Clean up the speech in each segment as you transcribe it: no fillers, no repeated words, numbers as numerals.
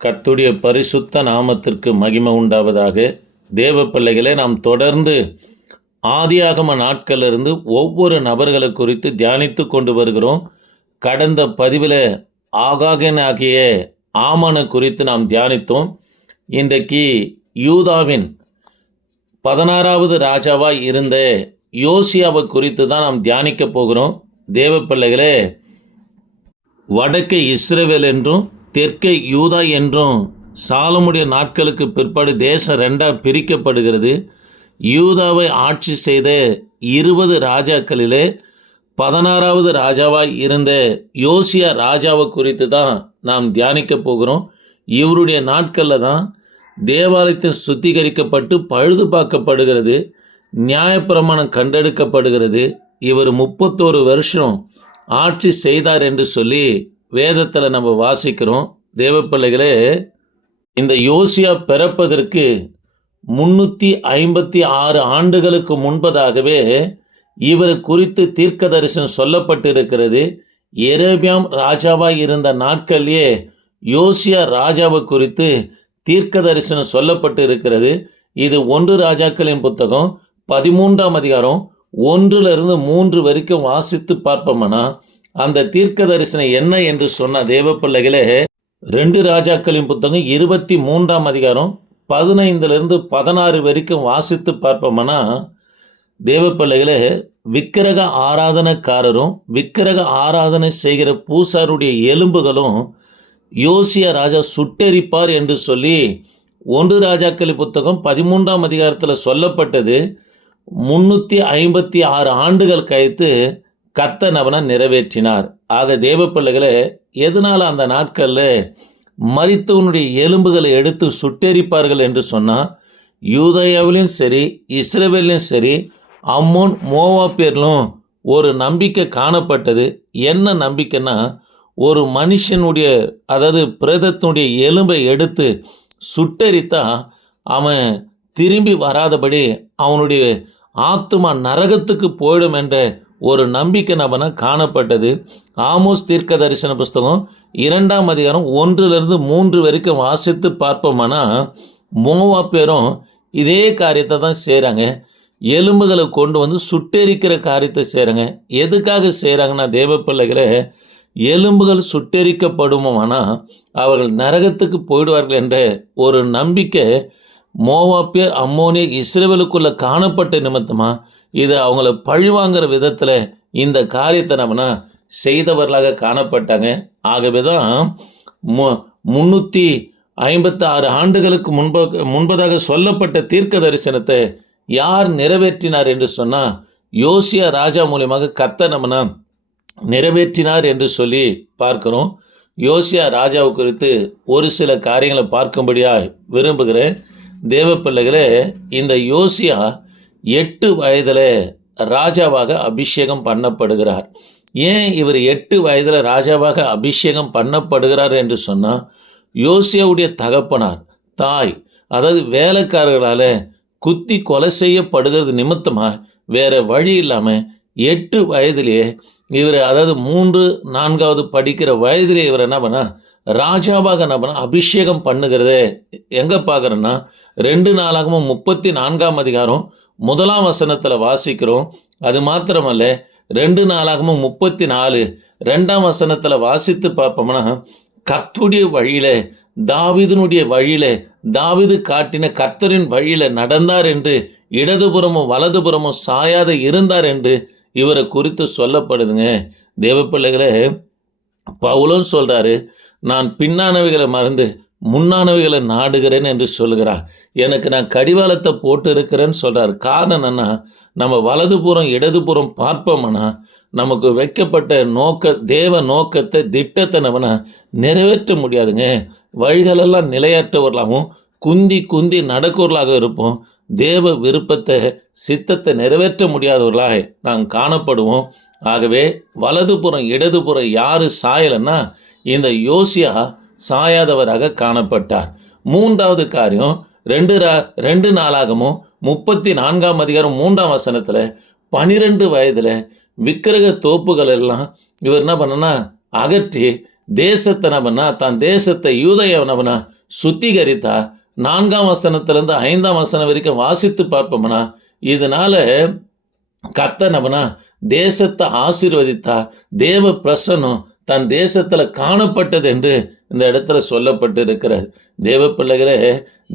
கர்த்தருடைய பரிசுத்த நாமத்திற்கு மகிமை உண்டாவதாக. தேவ பிள்ளைகளே, நாம் தொடர்ந்து ஆதியாகம நாட்களிலிருந்து ஒவ்வொரு நபர்களை குறித்து தியானித்து கொண்டு வருகிறோம். கடந்த பதிவில் ஆகாகன் ஆகிய ஆமானை குறித்து நாம் தியானித்தோம். இன்றைக்கு யூதாவின் 16வது ராஜாவாய் இருந்த யோசியாவை குறித்து தான் நாம் தியானிக்க போகிறோம். தேவ பிள்ளைகளே, வடக்கே இஸ்ரவேல் என்றும் தெற்கே யூதா என்றும் சாலமுடைய நாட்களுக்கு பிற்பாடு தேசம் ரெண்டாக பிரிக்கப்படுகிறது. யூதாவை ஆட்சி செய்த 20 ராஜாக்களிலே 16வது ராஜாவாய் இருந்த யோசியா ராஜாவை குறித்து தான் நாம் தியானிக்க போகிறோம். இவருடைய நாட்களில் தான் தேவாலயத்தில் சுத்திகரிக்கப்பட்டு பழுது பார்க்கப்படுகிறது, நியாயப்பிரமாணம் கண்டெடுக்கப்படுகிறது. இவர் 31 வருஷம் ஆட்சி செய்தார் என்று சொல்லி வேதத்தில் நம்ம வாசிக்கிறோம். தேவ பிள்ளைகளே, இந்த யோசியா பிறப்பதற்கு 356 ஆண்டுகளுக்கு முன்பதாகவே இவர் குறித்து தீர்க்க தரிசனம் சொல்லப்பட்டிருக்கிறது. எரேமியாம் ராஜாவாய் இருந்த நாட்களிலே யோசியா ராஜாவை குறித்து தீர்க்க தரிசனம் சொல்லப்பட்டு இருக்கிறது. இது 1 ராஜாக்களின் புத்தகம் 13ஆம் அதிகாரம் 1-3 வரைக்கும் வாசித்து பார்ப்போம்னா அந்த தீர்க்க தரிசனம் என்ன என்று சொன்ன தேவ பிள்ளைகளே, 2 ராஜாக்களின் புத்தகம் 23ஆம் அதிகாரம் 15-16 வரைக்கும் வாசித்து பார்ப்போம்னா தேவ பிள்ளைகளே, விக்கிரக ஆராதனைக்காரரும் விக்கிரக ஆராதனை செய்கிற பூசாருடைய எலும்புகளும் யோசியா ராஜா சுட்டெரிப்பார் என்று சொல்லி 1 ராஜாக்களின் புத்தகம் 13ஆம் அதிகாரத்தில் சொல்லப்பட்டது. 356 ஆண்டுகள் கழித்து கர்த்தர் அவனை நிறைவேற்றினார். ஆக தேவ பிள்ளைகளே, எதனால் அந்த நாட்களில் மரித்தவனுடைய எலும்புகளை எடுத்து சுட்டெரிப்பார்கள் என்று சொன்னால், யூதேயாவிலும் சரி இஸ்ரவேலிலும் சரி அம்மோன் மோவாபியரிலும் ஒரு நம்பிக்கை காணப்பட்டது. என்ன நம்பிக்கைன்னா, ஒரு மனுஷனுடைய அதாவது பிரேதத்தினுடைய எலும்பை எடுத்து சுட்டெரித்தா அவன் திரும்பி வராதபடி அவனுடைய ஆத்துமா நரகத்துக்கு போயிடும் என்ற ஒரு நம்பிக்கை நபனை காணப்பட்டது. ஆமோஸ் தீர்க்க தரிசன புஸ்தகம் 2ஆம் அதிகாரம் 1-3 வரைக்கும் வாசித்து பார்ப்போம்னா மோவாபியரும் இதே காரியத்தை தான் செய்கிறாங்க. எலும்புகளை கொண்டு வந்து சுட்டெரிக்கிற காரியத்தை செய்கிறாங்க. எதுக்காக செய்கிறாங்கன்னா தேவ பிள்ளைகளே, எலும்புகள் சுட்டெரிக்கப்படுமானா அவர்கள் நரகத்துக்கு போயிடுவார்கள் என்ற ஒரு நம்பிக்கை மோவாபியர் அம்மோனிய இஸ்ரவேலுக்குள்ளே காணப்பட்ட நிமித்தமாக இது அவங்கள பழிவாங்கிற விதத்தில் இந்த காரியத்தை நம்மனா செய்தவர்களாக காணப்பட்டாங்க. ஆகவே தான் 356 ஆண்டுகளுக்கு முன்பதாக சொல்லப்பட்ட தீர்க்க தரிசனத்தை யார் நிறைவேற்றினார் என்று சொன்னால் யோசியா ராஜா மூலியமாக கர்த்தர் நம்மனா நிறைவேற்றினார் என்று சொல்லி பார்க்கிறோம். யோசியா ராஜாவை குறித்து ஒரு சில காரியங்களை பார்க்கும்படியாக விரும்புகிறேன். தேவ பிள்ளைகளே, இந்த யோசியா 8 வயதில் ராஜாவாக அபிஷேகம் பண்ணப்படுகிறார். ஏன் இவர் 8 வயதில் ராஜாவாக அபிஷேகம் பண்ணப்படுகிறார் என்று சொன்னால், யோசியாவுடைய தகப்பனார் தாய் அதாவது வேலைக்காரர்களால் குத்தி கொலை செய்யப்படுகிறது நிமித்தமாக வேறு வழி இல்லாமல் 8 வயதிலேயே இவர் அதாவது 3-4வது படிக்கிற வயதிலே இவர் என்ன பண்ணா ராஜாவாக என்ன பண்ண அபிஷேகம் பண்ணுகிறதே எங்கே பார்க்குறேன்னா 2 நாளாகமும் 34ஆம் அதிகாரம் 1ஆம் வசனத்தில் வாசிக்கிறோம். அது மாத்திரமல்ல 2 நாளாகமும் 34 2ஆம் வசனத்தில் வாசித்து பார்ப்போம்னா கர்த்தருடைய வழியில் தாவீதினுடைய வழியில் தாவீது காட்டின கர்த்தரின் வழியில் நடந்தார் என்று இடதுபுறமும் வலதுபுறமும் சாயாத இருந்தார் என்று இவரை குறித்து சொல்லப்படுதுங்க. தேவ பிள்ளைகளே, பவுலும் சொல்கிறாரு, நான் பின்னானவைகளை மறந்து முன்னானவைகளை நாடுகிறேன் என்று சொல்கிறார். எனக்கு நான் கடிவாளத்தை போட்டு இருக்கிறேன்னு சொல்கிறார். காரணம் என்னன்னா, நம்ம வலதுபுறம் இடதுபுறம் பார்ப்போம்னா நமக்கு வைக்கப்பட்ட தேவ நோக்கத்தை திட்டத்தை நம்ம நிறைவேற்ற முடியாதுங்க. வழிகளெல்லாம் நிலையற்றவர்களாகவும் குந்தி நடக்கிறவர்களாக இருப்போம். தேவ விருப்பத்தை சித்தத்தை நிறைவேற்ற முடியாதவர்களாக நாங்கள் காணப்படுவோம். ஆகவே வலதுபுறம் இடதுபுறம் யார் சாயலைன்னா இந்த யோசியா சாயாதவராக காணப்பட்டார். 3வது காரியம் 2 நாளாகமும் 34ஆம் அதிகாரம் 3ஆம் வசனத்தில் 12 வயதில் விக்கிரக தோப்புகள் எல்லாம் இவர் என்ன பண்ணனா அகற்றி தேசத்தை நபனா தான் தேசத்தை யூதய நபனா சுத்திகரித்தா. 4ஆம் வசனத்திலிருந்து 5ஆம் வசனம் வரைக்கும் வாசித்து பார்ப்போம்னா, இதனால கர்த்தர் நபனா தேசத்தை ஆசீர்வதித்தா. தேவ பிரசன்னம் தன் தேசத்துல காணப்பட்டது என்று இந்த இடத்துல சொல்லப்பட்டு இருக்கிறது. தேவ பிள்ளைகளே,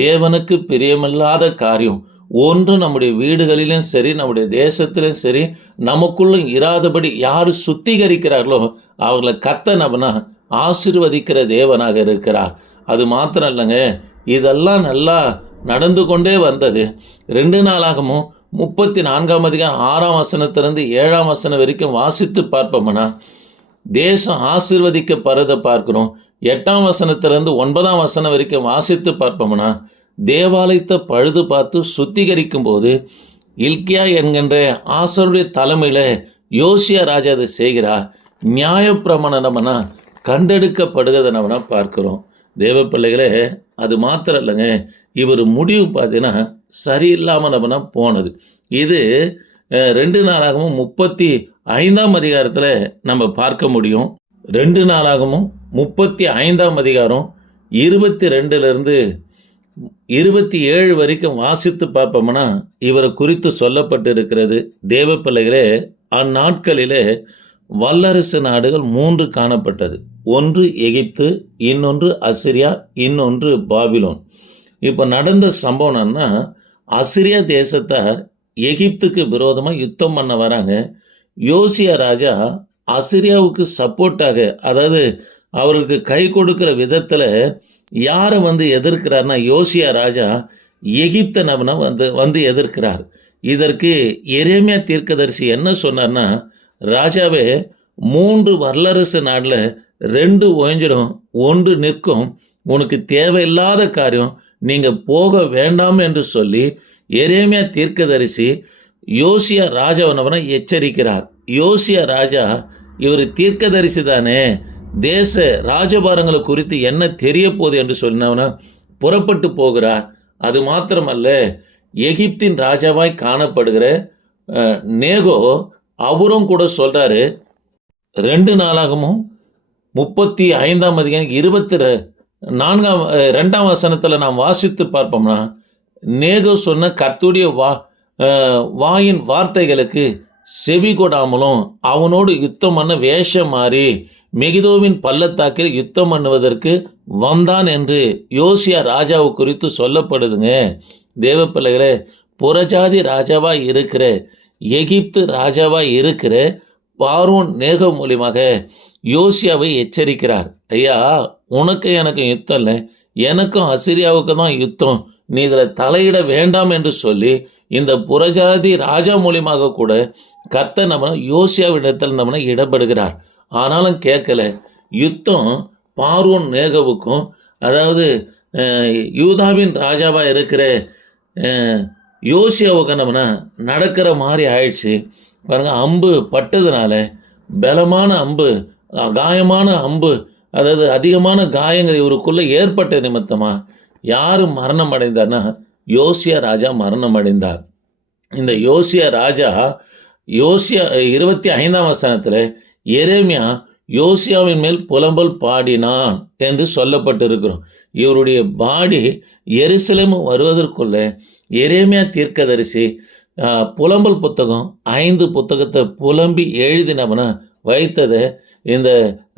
தேவனுக்கு பிரியமில்லாத காரியம் ஒன்று நம்முடைய வீடுகளிலும் சரி, நம்முடைய தேசத்திலும் சரி, நமக்குள்ளும் இராதபடி யார் சுத்திகரிக்கிறார்களோ அவங்கள கர்த்தர் நபனா ஆசீர்வதிக்கிற தேவனாக இருக்கிறார். அது மாத்திரம் இல்லைங்க, இதெல்லாம் நல்லா நடந்து கொண்டே வந்தது. 2 நாளாகமும் 34ஆம் அதிகாரம் 6ஆம் வசனத்திலிருந்து 7ஆம் வசனம் வரைக்கும் வாசித்து பார்ப்போம்னா, தேசம் ஆசீர்வதிக்கப்படுறதை பார்க்கிறோம். 8ஆம் வசனத்திலிருந்து 9ஆம் வசனம் வரைக்கும் வாசித்து பார்ப்போம்னா, தேவாலயத்தை பழுது பார்த்து சுத்திகரிக்கும் போது இல்கியா என்கின்ற ஆசாரியருடைய தலைமையில் யோசியா ராஜா அதை செய்கிறார். நியாயப்பிரமாணம் நம்மனா கண்டெடுக்கப்படுகிறத நம்ம பார்க்கிறோம். தேவ பிள்ளைகளே, அது மாத்திரம் இல்லைங்க, இவர் முடிவு பார்த்தீங்கன்னா சரியில்லாமல் நம்மனா போனது. இது 2 நாளாகவும் 35ஆம் அதிகாரத்தில் நம்ம பார்க்க முடியும். 2 நாளாகவும் 35ஆம் அதிகாரம் 22லிருந்து 27 வரைக்கும் வாசித்து பார்ப்போம்னா இவரை குறித்து சொல்லப்பட்டு இருக்கிறது. தேவ பிள்ளைகளே, அந்நாட்களிலே வல்லரசு நாடுகள் 3 காணப்பட்டது. ஒன்று எகிப்து, இன்னொன்று அசிரியா, இன்னொன்று பாபிலோன். இப்போ நடந்த சம்பவம்னா, அசிரியா தேசத்தார் எகிப்துக்கு விரோதமாக யுத்தம் பண்ண வராங்க. யோசியா ராஜா அசிரியாவுக்கு சப்போர்ட்டாக, அதாவது அவருக்கு கை கொடுக்கிற விதத்தில் யாரை எதிர்க்கிறார்னா, யோசியா ராஜா எகிப்த நபனை வந்து எதிர்க்கிறார். இதற்கு எரேமியா தீர்க்கதரிசி என்ன சொன்னார்னா, ராஜாவே 3 வல்லரசு நாட்டில் 2 ஓய்ஞ்சிடும், 1 நிற்கும். உனக்கு தேவையில்லாத காரியம், நீங்கள் போக வேண்டாம் என்று சொல்லி எரேமியா தீர்க்கதரிசி யோசியா ராஜாவனவனை எச்சரிக்கிறார். யோசியா ராஜா, இவர் தீர்க்கதரிசி தானே, தேச ராஜபாரங்களை குறித்து என்ன தெரிய போகுது என்று சொன்னவனா புறப்பட்டு போகிறார். அது மாத்திரமல்ல, எகிப்தின் ராஜாவாய் காணப்படுகிற நேகோ அவரும் கூட சொல்கிறாரு. 2 நாளாகவும் 35ஆம் அதிகாரம் 2ஆம் வசனத்தில் நாம் வாசித்து பார்ப்போம்னா, நேகோ சொன்ன கர்த்தருடைய வாயின் வார்த்தைகளுக்கு செவி கொடாமலும் அவனோடு யுத்தம் பண்ண வேஷம் மாறி மெகிதோவின் பள்ளத்தாக்கில் யுத்தம் பண்ணுவதற்கு வந்தான் என்று யோசியா ராஜாவு குறித்து சொல்லப்படுதுங்க. தேவ பிள்ளைகளே, புறஜாதி ராஜாவாய் இருக்கிற, எகிப்து ராஜாவாய் இருக்கிற பார்வோன் நேகோ மூலியமாக யோசியாவை எச்சரிக்கிறார். ஐயா, உனக்கு எனக்கு யுத்தம் இல்லை, எனக்கும் அசிரியாவுக்கு தான் யுத்தம், நீ இதில் தலையிட வேண்டாம் என்று சொல்லி இந்த புறஜாதி ராஜா மூலியமாக கூட கர்த்தர் நம்ம யோசியாவிடத்தில் நம்மளை இடப்படுகிறார். ஆனாலும் கேட்கல. யுத்தம் பார்வோன் நேகோவுக்கும், அதாவது யூதாவின் ராஜாவாக இருக்கிற யோசியாவுக்கு நம்மனா நடக்கிற மாதிரி ஆயிடுச்சு பாருங்கள். அம்பு பட்டதுனால, பலமான அம்பு, காயமான அம்பு, அதாவது அதிகமான காயங்கள் இவருக்குள்ளே ஏற்பட்ட நிமித்தமாக யார் மரணம் அடைந்தார்னா, யோசியா ராஜா மரணம் அடைந்தார். இந்த யோசியா ராஜா 25ஆம் வசனத்தில் எரேமியா யோசியாவின் மேல் புலம்பல் பாடினான் என்று சொல்லப்பட்டிருக்கிறோம். இவருடைய பாடி எருசலேம் வருவதற்குள்ள எரேமியா தீர்க்கதரிசி புலம்பல் புத்தகம் 5 புத்தகத்தை புலம்பி எழுதினவனா வைத்ததை இந்த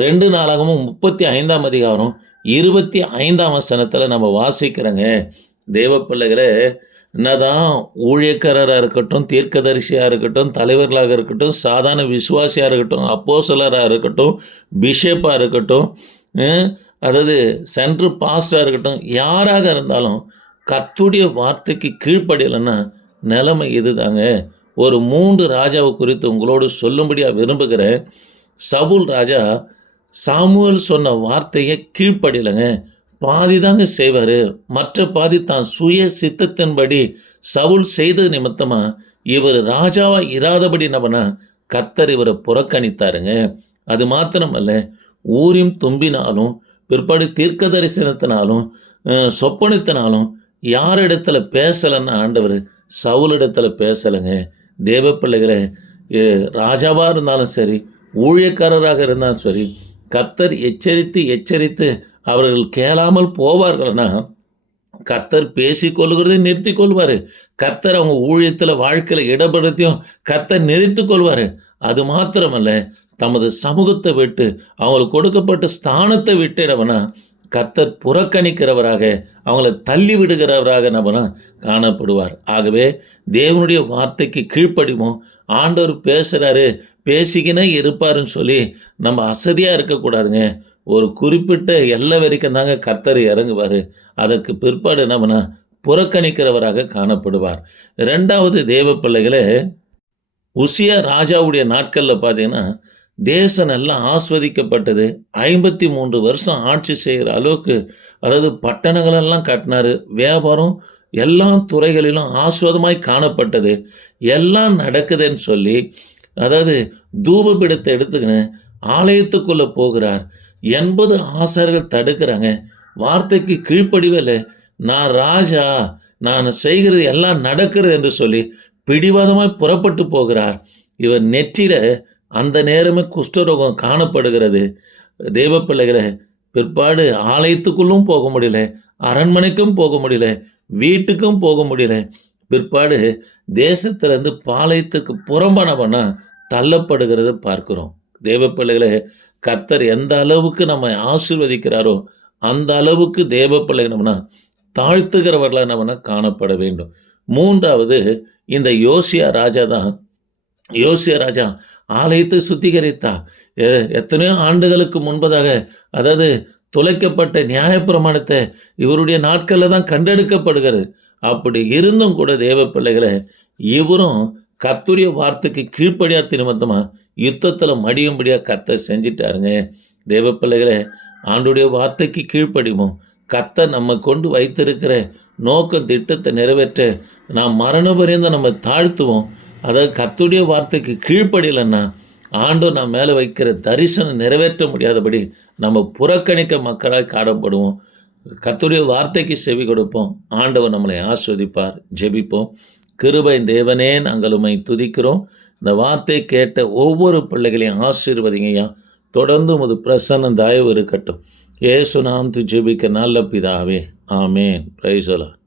2 நாளாகவும் 35ஆம் அதிகாரம் 25ஆம் வசனத்தில் நம்ம வாசிக்கிறோங்க. தேவ பிள்ளைகளே, என்னதான் ஊழியக்காரராக இருக்கட்டும், தீர்க்கதரிசியாக இருக்கட்டும், தலைவர்களாக இருக்கட்டும், சாதாரண விசுவாசியாக இருக்கட்டும், அப்போஸ்தலராக இருக்கட்டும், பிஷப்பாக இருக்கட்டும், அதாவது சென்ட்ரல் பாஸ்டராக இருக்கட்டும், யாராக இருந்தாலும் கர்த்தருடைய வார்த்தைக்கு கீழ்ப்படியலைன்னா நிலைமை இதுதாங்க. ஒரு 3 ராஜாவை குறித்து உங்களோடு சொல்லும்படியாக விரும்புகிறேன். சவுல் ராஜா சாமுவேல் சொன்ன வார்த்தையை கீழ்ப்படியலைங்க, பாதி தாங்க செய்வார், மற்ற பாதி தான் சுய சித்தத்தின்படி சவுல் செய்த நிமித்தமாக இவர் ராஜாவாக இராதபடி நம்மனா கர்த்தர் இவரை புறக்கணித்தாருங்க. அது மாத்திரமல்ல, ஊரின் தும்பினாலும் பிற்பாடு தீர்க்க தரிசனத்தினாலும் சொப்பனத்தினாலும் யாரிடத்துல பேசலைன்னா ஆண்டவர் சவுலிடத்தில் பேசலைங்க. தேவ பிள்ளைகளை, ராஜாவாக இருந்தாலும் சரி, ஊழியக்காரராக இருந்தாலும் சரி, கர்த்தர் எச்சரித்து எச்சரித்து அவர்கள் கேளாமல் போவார்கள்னா கர்த்தர் பேசிக்கொள்கிறதை நிறுத்தி கொள்வார். கர்த்தர் அவங்க ஊழியத்தில் வாழ்க்கையில் இடப்படுத்தியும் கர்த்தர் நிறுத்தி கொள்வார். அது மாத்திரமல்ல, தமது சமூகத்தை விட்டு அவங்களுக்கு கொடுக்கப்பட்ட ஸ்தானத்தை விட்டுடவனா கர்த்தர் புறக்கணிக்கிறவராக அவங்கள தள்ளி விடுகிறவராக நம்மனா காணப்படுவார். ஆகவே தேவனுடைய வார்த்தைக்கு கீழ்ப்படிவோம். ஆண்டவர் பேசுகிறாரு, பேசிக்கினே இருப்பாருன்னு சொல்லி நம்ம அசதியாக இருக்கக்கூடாதுங்க. ஒரு குறிப்பிட்ட எல்லை வரைக்கும் தாங்க கர்த்தர் இறங்குவார். அதற்கு பிற்பாடு நம்மனா புறக்கணிக்கிறவராக காணப்படுவார். 2வது தேவ பிள்ளைகளே, உசியா ராஜாவுடைய நாட்களில் பார்த்தீங்கன்னா தேசம் நல்லா ஆஸ்வதிக்கப்பட்டது. 53 வருஷம் ஆட்சி செய்கிற அளவுக்கு, அதாவது பட்டணங்களெல்லாம் கட்டினார். வியாபாரம் எல்லா துறைகளிலும் ஆஸ்வாதமாய் காணப்பட்டது. எல்லாம் நடக்குதுன்னு சொல்லி, அதாவது தூபபீடத்தை எடுத்துக்கின்னு ஆலயத்துக்குள்ளே போகிறார். 80 ஆசாரியர்கள் தடுக்கிறாங்க. வார்த்தைக்கு கீழ்ப்படிவே இல்லை. நான் ராஜா, நான் செய்கிறது எல்லாம் நடக்கிறது என்று சொல்லி பிடிவாதமாய் புறப்பட்டு போகிறார். இவர் நெற்றில அந்த நேரமே குஷ்டரோகம் காணப்படுகிறது. தேவ பிள்ளைகளே, பிற்பாடு ஆலயத்துக்குள்ளும் போக முடியல, அரண்மனைக்கும் போக முடியல, வீட்டுக்கும் போக முடியல. பிற்பாடு தேசத்திலிருந்து பாளையத்துக்கு புறம்பானவனா தள்ளப்படுகிறத பார்க்கிறோம். தேவ பிள்ளைகளே, கர்த்தர் எந்த அளவுக்கு நம்மை ஆசீர்வதிக்கிறாரோ அந்த அளவுக்கு தேவ பிள்ளைகள் நம்மனா தாழ்த்துகிறவர்களாக நம்மனா காணப்பட வேண்டும். 3வது இந்த யோசியா ராஜா தான். யோசியா ராஜா ஆலயத்தை சுத்திகரித்தார். எத்தனையோ ஆண்டுகளுக்கு முன்பதாக, அதாவது தொலைக்கப்பட்ட நியாயப்பிரமாணத்தை இவருடைய நாட்களில் தான் கண்டெடுக்கப்படுகிறது. அப்படி இருந்தும் கூட தேவ பிள்ளைகளை, இவரும் கர்த்தருடைய வார்த்தைக்கு கீழ்ப்படியாத நிமித்தமாக யுத்தத்தில் மடியும்படியாக கர்த்தர் செஞ்சிட்டாருங்க. தேவ பிள்ளைகளை, ஆண்டுடைய வார்த்தைக்கு கீழ்ப்படிவோம். கர்த்தர் நம்ம கொண்டு வைத்திருக்கிற நோக்கம் திட்டத்தை நிறைவேற்ற நாம் மரண பரியந்தம் நம்ம தாழ்த்துவோம். அதாவது கர்த்தருடைய வார்த்தைக்கு கீழ்ப்படியலைன்னா ஆண்டவர் நம்ம மேலே வைக்கிற தரிசனம் நிறைவேற்ற முடியாதபடி நம்ம புறக்கணிக்க மக்களாய் காணப்படுவோம். கர்த்தருடைய வார்த்தைக்கு செவி கொடுப்போம். ஆண்டவர் நம்மளை ஆஸ்வதிப்பார். ஜெபிப்போம். கிருபை தேவனே, நாங்கள் உம்மை துதிக்கிறோம். இந்த வார்த்தை கேட்ட ஒவ்வொரு பிள்ளைகளையும் ஆசீர்வதிங்கய்யா. தொடர்ந்து உமது பிரசன்னம் தயவு இருக்கட்டும். இயேசு நாமத்தில் ஜெபிக்க நல்ல பிதாவே, ஆமேன். Praise the Lord.